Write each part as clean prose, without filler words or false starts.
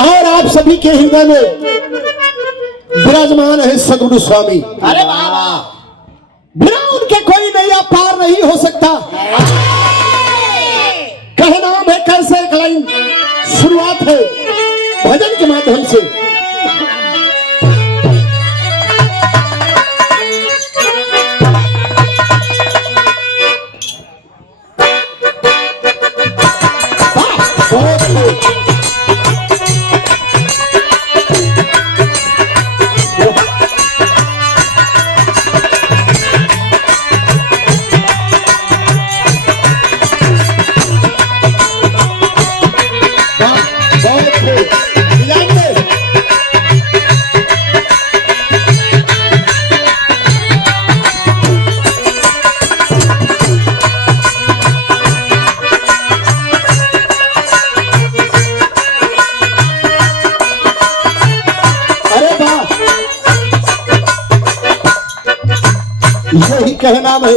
और आप सभी के हृदय में विराजमान है सदगुरु स्वामी। अरे बाबा, बिना उनके कोई नैया पार नहीं हो सकता। कहना है कैसे एक लाइन शुरुआत है भजन के माध्यम से। यही कहना है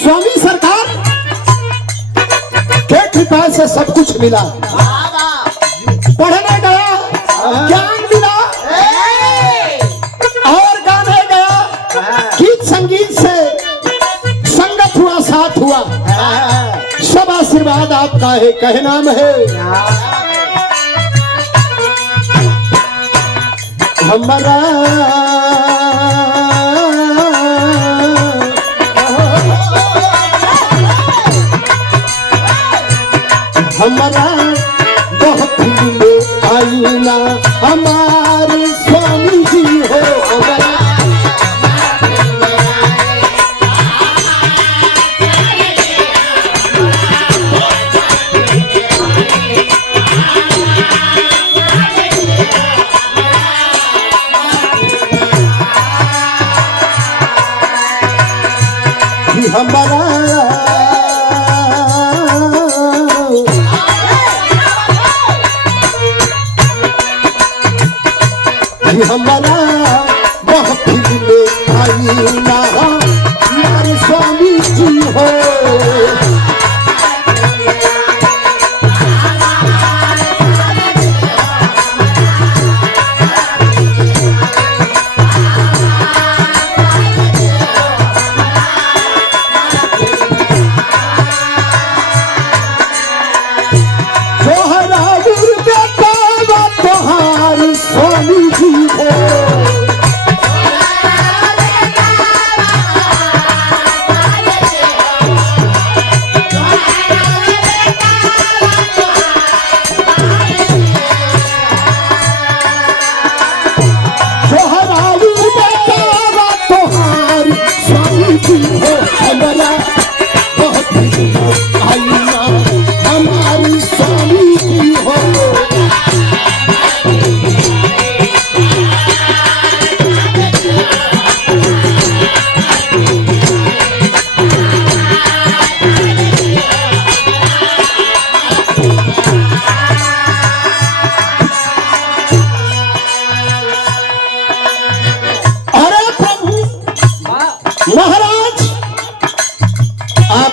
स्वामी सरकार के कृपा से सब कुछ मिला। पढ़ने गया ज्ञान मिला और गाने गया गीत संगीत से संगत हुआ, साथ हुआ। सब आशीर्वाद आपका है। कहना है हमारा हमारा बहुत में आईना हमारे स्वामी जी हो। हमारा हमारा महफिल में आईना हमारे स्वामी जी हो।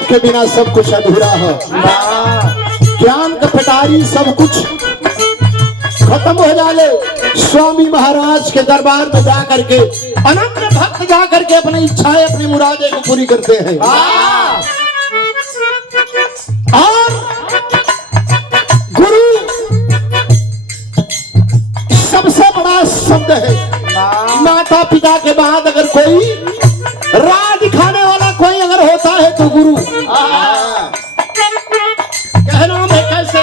के बिना सब कुछ अधूरा है। ज्ञान का पिटारी सब कुछ खत्म हो जाले। स्वामी महाराज के दरबार में जा करके अनन्य भक्त जा करके अपनी इच्छाएं, अपनी मुरादें को पूरी करते हैं। और गुरु सबसे बड़ा शब्द है। माता पिता के बाद अगर कोई राह दिखाने वाला कोई अगर होता है तो गुरु। कहना है कैसे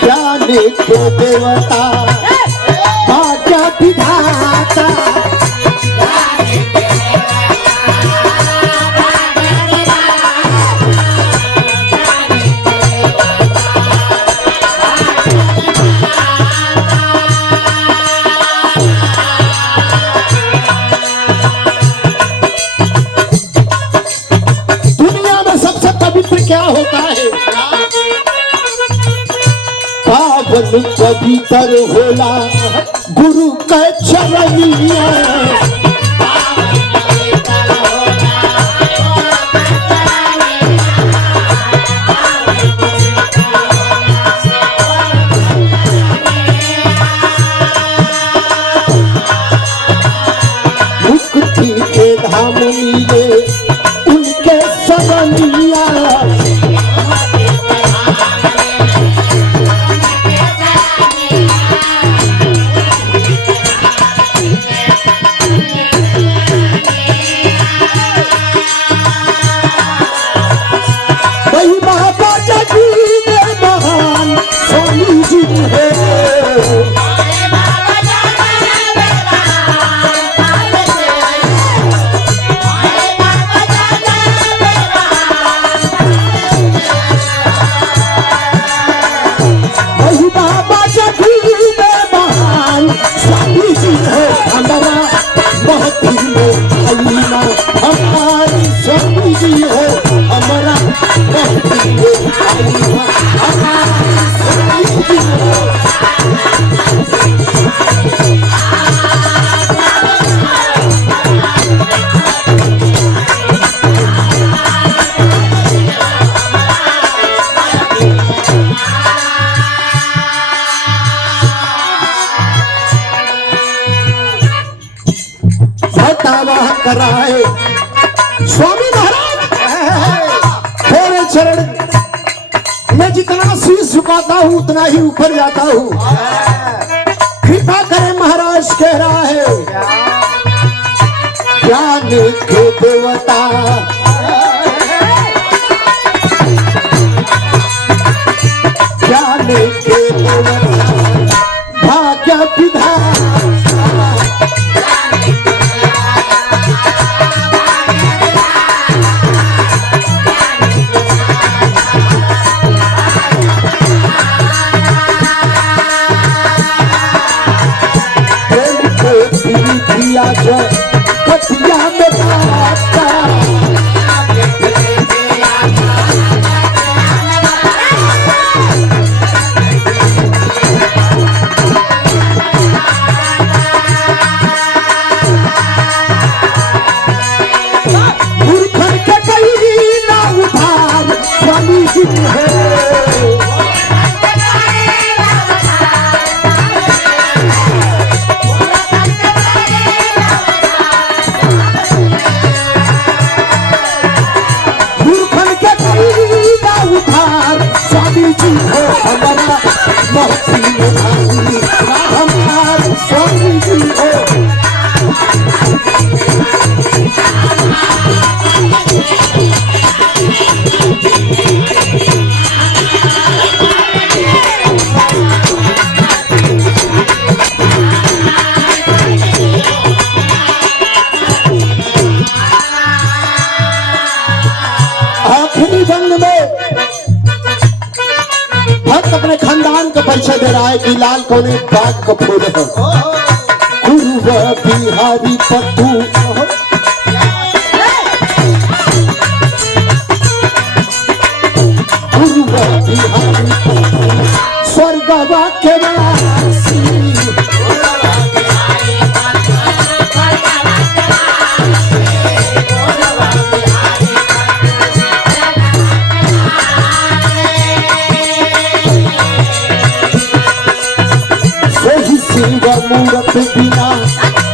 क्या लेखे देवता भाग्य विधाता पवित्र होला गुरु का चरनिया। कन्हैया वही बाबा जगी में महान स्वामी जी है। वही बाबा जगी में महान स्वामी जी है। हमारा महफिल में आईना हमारे स्वामी जी है। हमारा महफिल में आईना हमारे स्वामी जी है। दावा कराए स्वामी महाराज तेरे चरण मैं जितना शीश झुकाता हूँ उतना ही ऊपर जाता हूँ। कृपा करे महाराज कह रहा है ज्ञान के देवता ज्ञान के देवता भाग्य विधाता कथिया में बाता मूर्खन के कई ना उधार स्वामी जी है। स्वामी जी हो हमारा महफिल में आईना हमारे स्वामी जी हो। आखिरी बंद में भक्त अपने खानदान का परिचय दे रहा है कि लाल कोने बाग का फूल है। गुरु बिहारी पत्तू गुरु बिहारी पत्तू स्वर्गवा के वासी मूरत बिना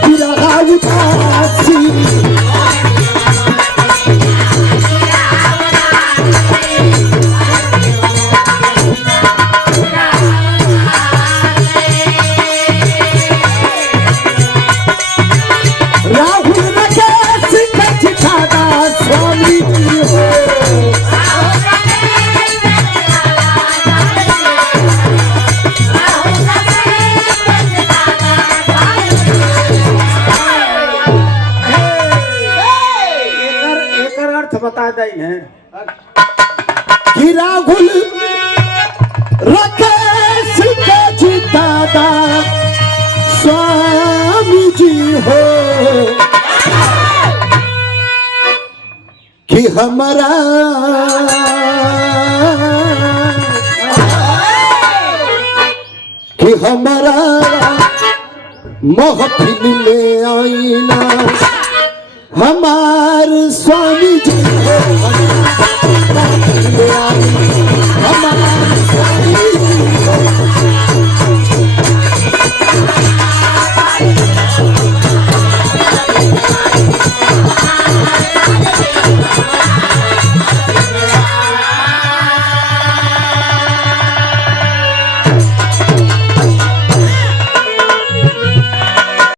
बिरहा उदासी राहुल नगेश ठिकाना स्वामी जी हो। बता दई है कि राहुल राकेश के जितादा स्वामी जी हो कि हमारा महफिल में आईना हमार स्वामी जी हो।